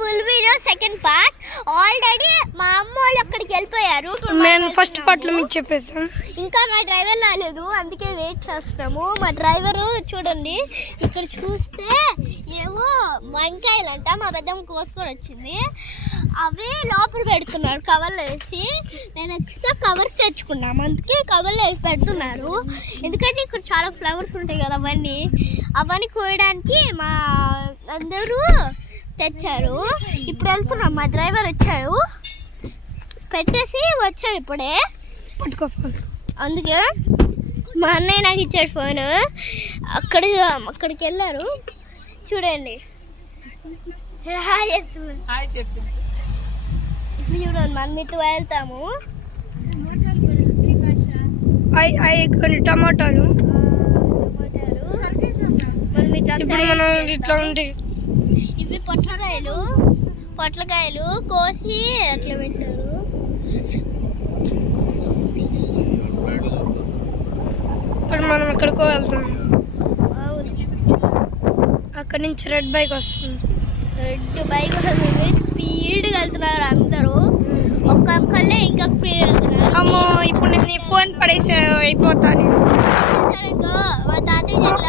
Full video second part. Already మా అమ్మ వాళ్ళు అక్కడికి వెళ్ళిపోయారు. నేను ఫస్ట్ పార్ట్లో మీకు చెప్పేసాను. ఇంకా మా డ్రైవర్ రాలేదు, అందుకే వెయిట్ చేస్తున్నాము. మా డ్రైవరు చూడండి, ఇక్కడ చూస్తే ఏవో వంకాయలు అంట మా పెద్దమ్మ కోసుకొని వచ్చింది. అవి లోపల పెడుతున్నారు కవర్లో వేసి. నేను ఎక్స్ట్రా కవర్స్ తెచ్చుకున్నాము, అందుకే కవర్లో వేసి పెడుతున్నారు. ఎందుకంటే ఇక్కడ చాలా ఫ్లవర్స్ ఉంటాయి కదా, అవన్నీ కోయడానికి మా అందరూ తెచ్చారు. ఇప్పుడు వెళ్తున్నాం, మా డ్రైవర్ వచ్చాడు, పెట్టేసి వచ్చాడు ఇప్పుడే. అందుకే మా అన్నయ్య నాకు ఇచ్చాడు ఫోను. అక్కడికి వెళ్ళారు చూడండి. ఇప్పుడు చూడండి, మనం ఇటు వెళ్తాము. కొన్ని టమాటాలు మనం ఇప్పుడు మనం ఇట్లా ఉంటాయి. ఇవి పొట్లకాయలు కోసి అట్లా పెట్టారు. ఇప్పుడు మనం ఎక్కడికో వెళ్తాం. అవును, అక్కడి నుంచి రెడ్ బైక్ వస్తుంది. రెడ్ బైక్ వస్తుంది, స్పీడ్గా వెళ్తున్నారు అందరూ. ఒక్కొక్కళ్ళే ఇంకా స్పీడ్ వెళ్తున్నారు. అమ్మో, ఇప్పుడు నేను నీ ఫోన్ పడేసి అయిపోతాను. మా తాతయ్య చెట్ల